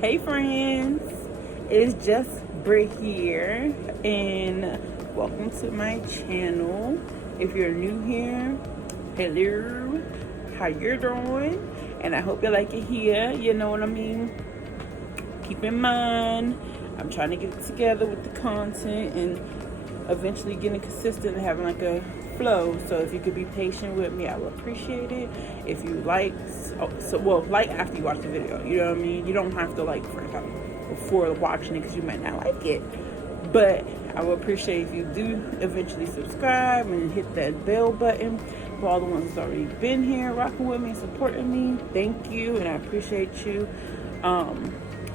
Hey friends, it's just Brit here, and welcome to my channel. If you're new here, hello, how you're doing? And I hope you like it here. You know what I mean? Keep in mind, I'm trying to get it together with the content and eventually getting consistent and having like a flow. So if you could be patient with me, I would appreciate it. If you like, like after you watch the video, you know what I mean? You don't have to like before watching it because you might not like it. But I would appreciate if you do eventually subscribe and hit that bell button. For all the ones that's already been here rocking with me and supporting me, thank you, and I appreciate you.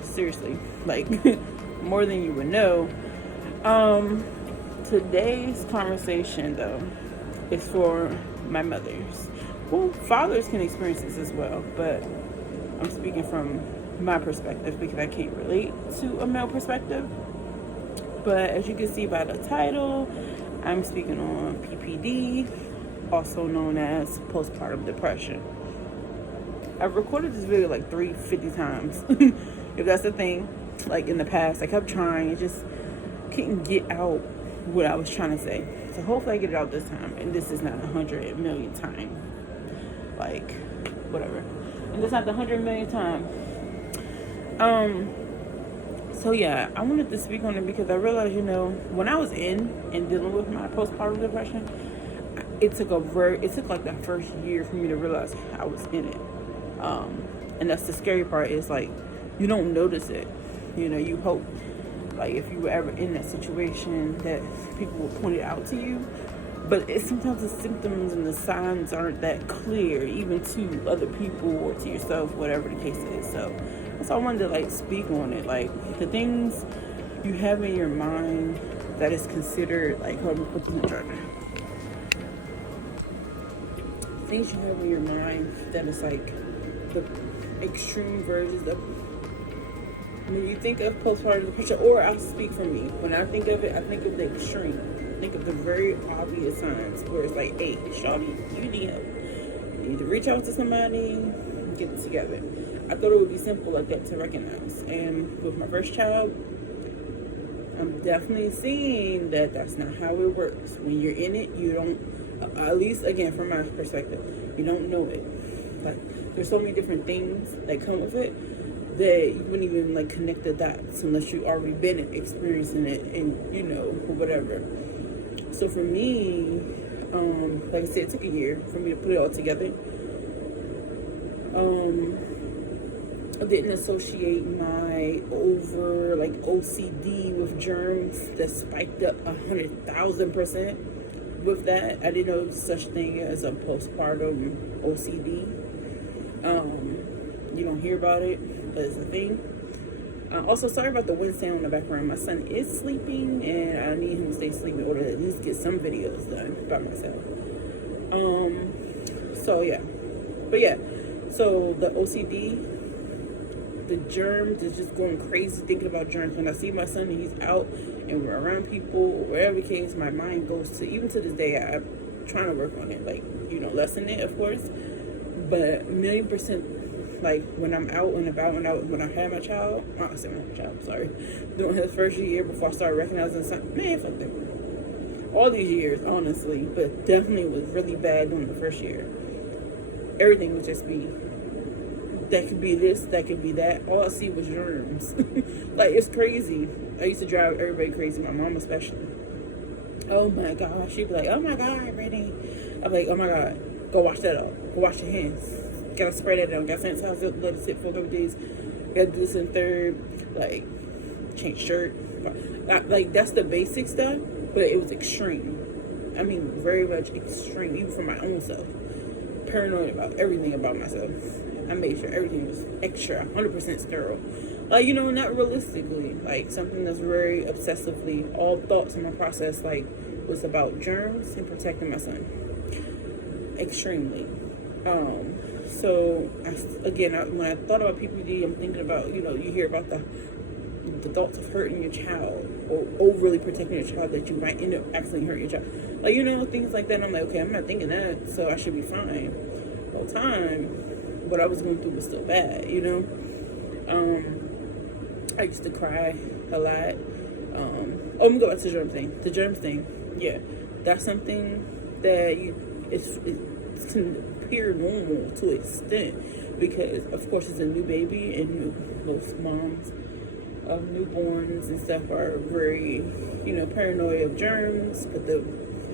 Seriously, like more than you would know. Today's conversation though is for my mothers. Well, fathers can experience this as well, but I'm speaking from my perspective because I can't relate to a male perspective. But as you can see by the title, I'm speaking on PPD, also known as postpartum depression. I've recorded this video like 350 times. If that's the thing, like in the past, I kept trying, just couldn't get out what I was trying to say. So hopefully I get it out this time, and this is not 100 million time, like whatever, and this is not the 100 million time. So yeah, I wanted to speak on it because I realized, when I was in and dealing with my postpartum depression, it took like the first year for me to realize I was in it. And that's the scary part, is like you don't notice it. You hope, like, if you were ever in that situation, that people will point it out to you. But sometimes the symptoms and the signs aren't that clear, even to other people or to yourself, whatever the case is. So I wanted to like speak on it, like the things you have in your mind that is considered like, hold on, put this in the charger. Things you have in your mind that is like the extreme versions of. When you think of postpartum depression, or I'll speak for me, when I think of it, I think of the extreme. Think of the very obvious signs where it's like, hey, shawty, you need help. You need to reach out to somebody, get it together. I thought it would be simple like that to recognize. And with my first child, I'm definitely seeing that that's not how it works. When you're in it, you don't, at least again from my perspective, you don't know it. Like, there's so many different things that come with it that you wouldn't even like connect the dots unless you already been experiencing it, and whatever. So for me, like I said, it took a year for me to put it all together. I didn't associate my OCD with germs that spiked up 100,000% with that. I didn't know such thing as a postpartum OCD. You don't hear about it, but it's a thing. Also, sorry about the wind sound in the background. My son is sleeping, and I need him to stay asleep in order to at least get some videos done by myself. So the OCD, the germs is just going crazy thinking about germs. When I see my son and he's out and we're around people, or whatever the case, my mind goes to, even to this day, I'm trying to work on it, like, lessen it, of course, but 1,000,000%. Like, when I'm out and about, when I had my child, during his first year, before I started recognizing something, man, fuck that. All these years, honestly, but definitely was really bad during the first year. Everything would just be, that could be this, that could be that. All I see was germs. Like, it's crazy. I used to drive everybody crazy, my mom especially. Oh my God. She'd be like, oh my God, Brittany. I'm like, oh my God, go wash that off. Go wash your hands. Gotta spray that down. Gotta sanitize it, let it sit for a couple days. Gotta do this in third. Like, change shirt. Like, that's the basic stuff, but it was extreme. I mean, very much extreme, even for my own self. Paranoid about everything about myself. I made sure everything was extra, 100% sterile. Like, not realistically. Like, something that's very obsessively, all thoughts in my process, like, was about germs and protecting my son. Extremely. So, when I thought about PPD, I'm thinking about, you hear about the thoughts of hurting your child, or overly protecting your child, that you might end up accidentally hurting your child. Like, things like that. And I'm like, okay, I'm not thinking that, so I should be fine. The whole time, what I was going through was still bad, I used to cry a lot. Oh, let me go back to the germ thing. The germs thing, yeah, that's something that it can appear normal to an extent because, of course, it's a new baby, and most moms of newborns and stuff are very, paranoid of germs, put the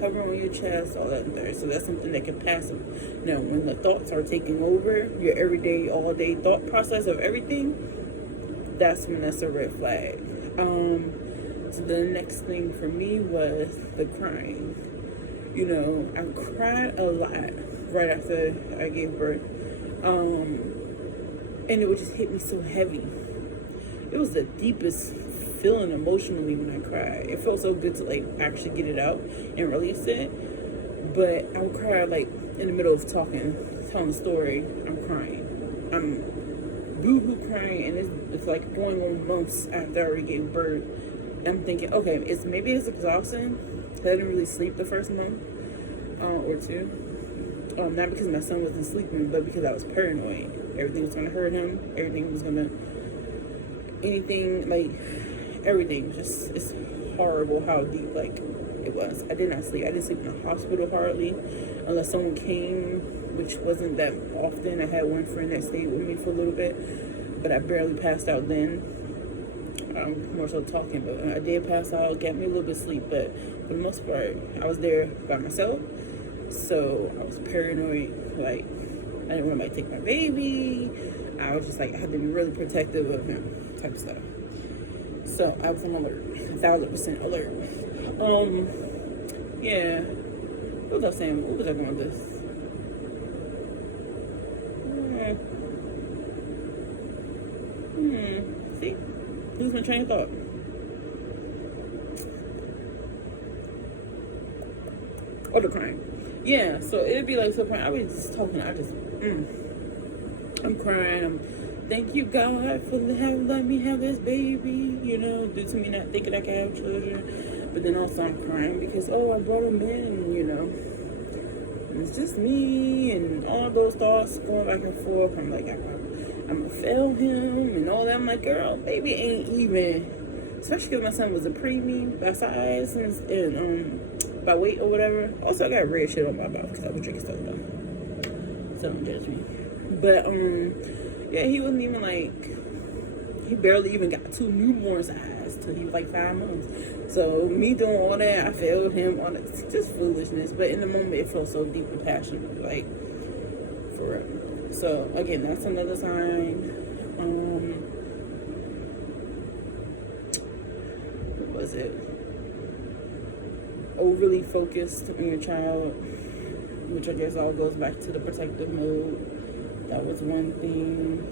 cover on your chest, all that and there. So that's something that can pass them. Now, when the thoughts are taking over your everyday, all day thought process of everything, that's when that's a red flag. So the next thing for me was the crying. I cried a lot right after I gave birth. And it would just hit me so heavy. It was the deepest feeling emotionally when I cried. It felt so good to actually get it out and release it. But I would cry in the middle of telling a story. I'm crying. I'm boo-hoo crying, and it's going on months after I already gave birth. I'm thinking, okay, maybe it's exhausting. I didn't really sleep the first month or two. Not because my son wasn't sleeping, but because I was paranoid. Everything was going to hurt him. Everything was going to... everything. Just, it's horrible how deep, it was. I did not sleep. I didn't sleep in the hospital hardly, unless someone came, which wasn't that often. I had one friend that stayed with me for a little bit, but I barely passed out then. More so talking, but when I did pass out, got me a little bit of sleep, but for the most part, I was there by myself, so I was paranoid, I didn't want to take my baby. I was just I had to be really protective of him, type of stuff. So I was on alert, 1,000% alert. Yeah, what was I saying? What was I going with this? See? Lose my train of thought. Or the crying. Yeah, so it'd be so funny. I was just talking. I'm crying. Thank you, God, for letting me have this baby. Due to me not thinking I could have children. But then also I'm crying because, I brought him in, It's just me and all those thoughts going back and forth. I'm I'm gonna fail him and all that. I'm girl, baby ain't even, especially because my son was a preemie by size and by weight or whatever. Also, I got red shit on my mouth because I was drinking stuff though. So don't judge me. But yeah, he wasn't even he barely even got 2 newborn size till he was 5 months. So me doing all that, I failed him on it. Just foolishness. But in the moment, it felt so deep and passionate, for real. So again, that's another sign. What was it? Overly focused on your child, which I guess all goes back to the protective mode. That was one thing.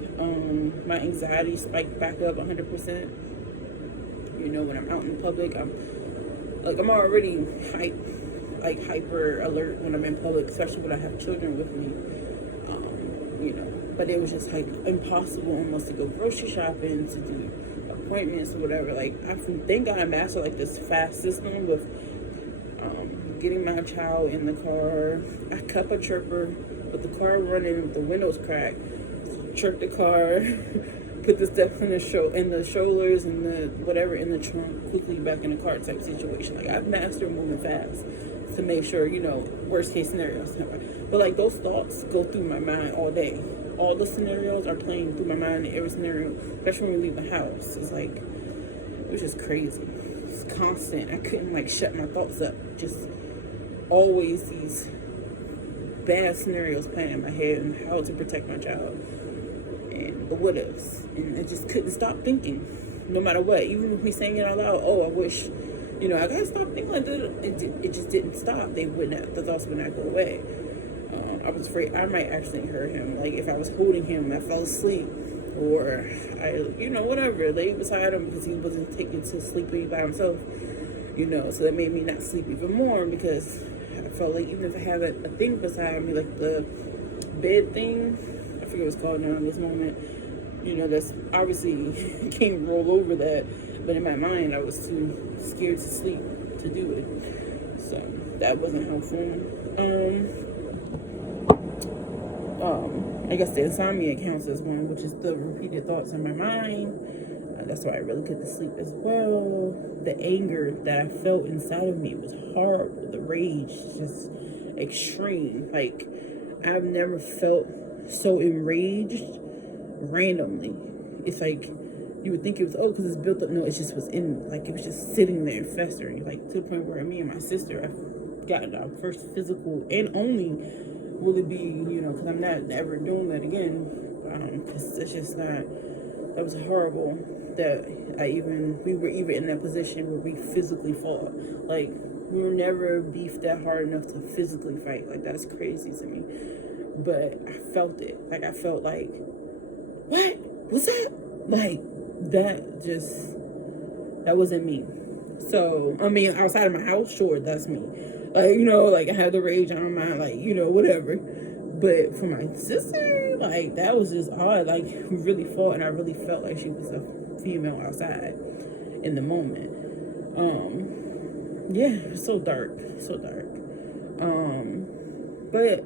My anxiety spiked back up 100%. When I'm out in public, I'm already hyper alert when I'm in public, especially when I have children with me. But it was just impossible almost to go grocery shopping, to do appointments or whatever. Thank God I mastered this fast system with getting my child in the car. I cup a chirper with the car running with the windows cracked, chirp the car, put the stuff in the shoulders and the whatever in the trunk, quickly back in the car type situation. I've mastered moving fast to make sure, worst case scenarios. But those thoughts go through my mind all day. All the scenarios are playing through my mind in every scenario, especially when we leave the house. It's it was just crazy. It's constant. I couldn't shut my thoughts up. Just always these bad scenarios playing in my head and how to protect my child and the what ifs. And I just couldn't stop thinking, no matter what. Even with me saying it out loud, I wish, I gotta stop thinking like that. It just didn't stop. The thoughts would not go away. I was afraid I might accidentally hurt him. If I was holding him, I fell asleep, or I, whatever, laid beside him because he wasn't taken to sleeping by himself. So that made me not sleep even more because I felt even if I have a thing beside me, the bed thing, I forget what it's called now in this moment. That's obviously can't roll over that, but in my mind I was too scared to sleep to do it. So that wasn't helpful. I guess the insomnia counts as one, which is the repeated thoughts in my mind. That's why I really couldn't sleep as well. The anger that I felt inside of me was horrible. The rage, just extreme. Like, I've never felt so enraged randomly. It's like, you would think it was, because it's built up. No, it just was it was just sitting there and festering. Like, to the point where me and my sister, I've gotten our first physical, and only will it be, because I'm not ever doing that again. Because it's just not, that was horrible that we were even in that position where we physically fought. Like, we were never beefed that hard enough to physically fight. Like, that's crazy to me. But I felt it. Like, I felt like, what? What's that? Like, that wasn't me. So, I mean, outside of my house, sure, that's me. Like, I had the rage on my mind, like, whatever. But for my sister, like, that was just odd. Like, we really fought, and I really felt like she was a female outside in the moment. Yeah, so dark. But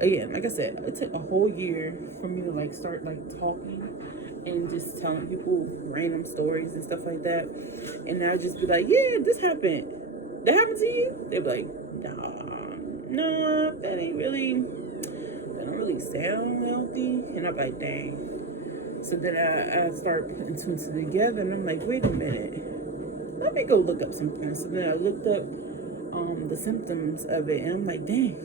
again, like I said, it took a whole year for me to like start like talking and just telling people random stories and stuff like that. And I'd just be like, yeah, this happened. That happened to you? They'd be like, nah, that don't really sound healthy. And I'm like, dang. So then I start putting two and two together, and I'm like, wait a minute, let me go look up something. So then I looked up the symptoms of it, and I'm like, dang,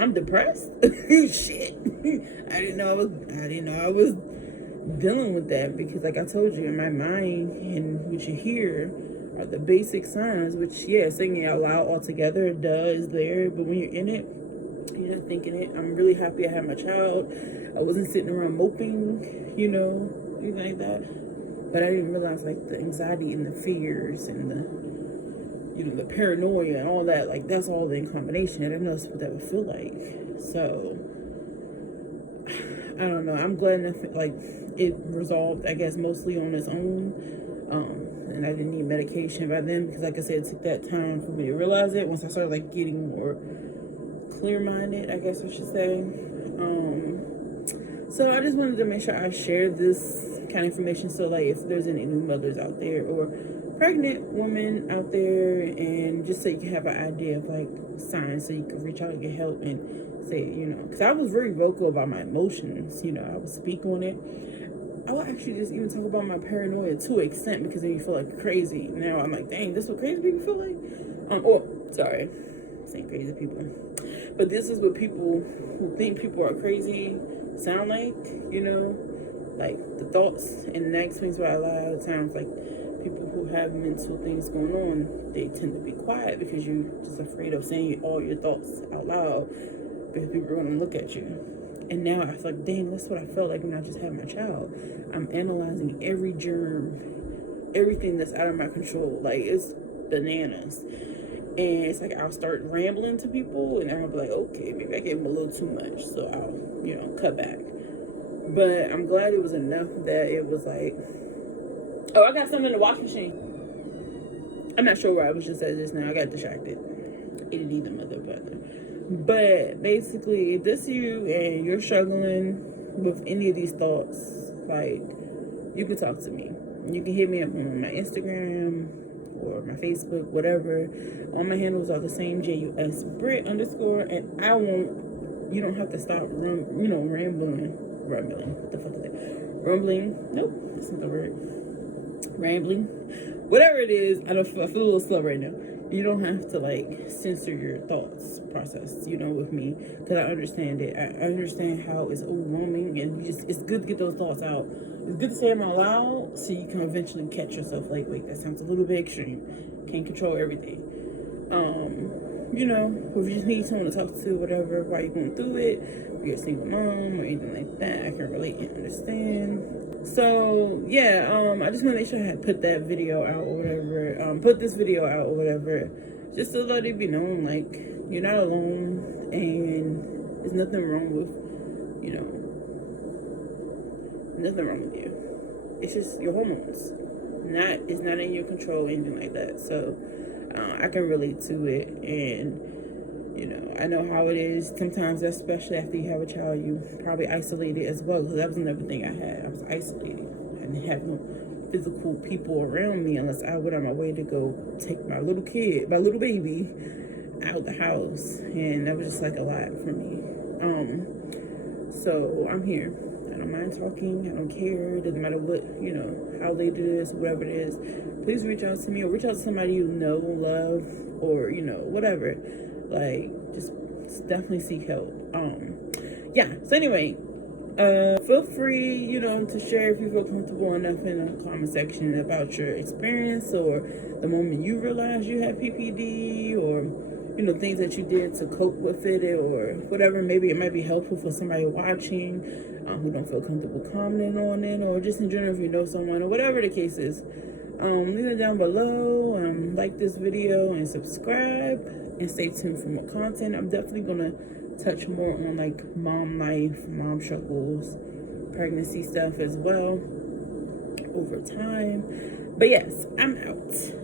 I'm depressed. Shit. I didn't know I was dealing with that, because like I told you, in my mind, and what you hear are the basic signs, which, yeah, saying it out loud altogether, is there, but when you're in it, you're not thinking it. I'm really happy I had my child. I wasn't sitting around moping, anything like that. But I didn't realize, like, the anxiety and the fears and the paranoia and all that, like, that's all in combination. I didn't know what that would feel like. So, I don't know. I'm glad enough, like, it resolved, I guess, mostly on its own. And I didn't need medication by then, because, like I said, it took that time for me to realize it. Once I started, like, getting more clear-minded, I guess I should say. So I just wanted to make sure I share this kind of information, so like if there's any new mothers out there or pregnant women out there, and just so you can have an idea of like signs, so you can reach out and get help and say, because I was very vocal about my emotions. I would speak on it. I would actually just even talk about my paranoia to an extent, because then you feel like crazy. Now I'm like, dang, this is what crazy people feel like. Sorry, saying crazy people, but this is what people who think people are crazy sound like, like the thoughts. And that explains why a lot of times, like, people who have mental things going on, they tend to be quiet, because you're just afraid of saying all your thoughts out loud, because people are going to look at you. And now I feel like, dang, that's what I felt like when I just had my child. I'm analyzing every germ, everything that's out of my control. Like, it's bananas. And it's like I'll start rambling to people, and I'll be like, okay, maybe I gave them a little too much, so I'll, cut back. But I'm glad it was enough that it was like, oh, I got something in the washing machine. I'm not sure where I was just at just now. I got distracted. ADD, the mother brother. But basically, if this you and you're struggling with any of these thoughts, like, you can talk to me. You can hit me up on my Instagram or my Facebook, whatever. All my handles are the same, JUS Brit _ and you don't have to stop rambling. What the fuck is that? Rumbling. Nope, that's not the word. Rambling. Whatever it is, I feel a little slow right now. You don't have to like censor your thoughts process, with me, because I understand it. I understand how it's overwhelming, and it's good to get those thoughts out. It's good to say them out loud, so you can eventually catch yourself like, wait, that sounds a little bit extreme. Can't control everything. If you just need someone to talk to, whatever, while you're going through it, if you're a single mom or anything like that, I can relate and understand. So, yeah, I just want to make sure I had put that video out or whatever, put this video out or whatever, just to let it be known, like, you're not alone, and there's nothing wrong with, nothing wrong with you. It's just your hormones. It's not in your control, anything like that. So, I can relate to it, and You know, I know how it is. Sometimes, especially after you have a child, you probably isolated as well. Because that was another thing I had. I was isolated. I didn't have no physical people around me unless I went on my way to go take my little kid, my little baby, out the house. And that was just like a lot for me. So I'm here. I don't mind talking. I don't care. It doesn't matter what, you know, how late it is, whatever it is. Please reach out to me or reach out to somebody you know, love, or, you know, whatever. Like, just definitely seek help. Yeah. So anyway, feel free, you know, to share if you feel comfortable enough in the comment section about your experience or the moment you realized you had PPD, or, you know, things that you did to cope with it, or whatever. Maybe it might be helpful for somebody watching who don't feel comfortable commenting on it, or just in general if you know someone, or whatever the case is. Leave it down below. Like this video and subscribe, and stay tuned for more content. I'm definitely gonna touch more on like mom life, mom struggles, pregnancy stuff as well over time. But yes, I'm out.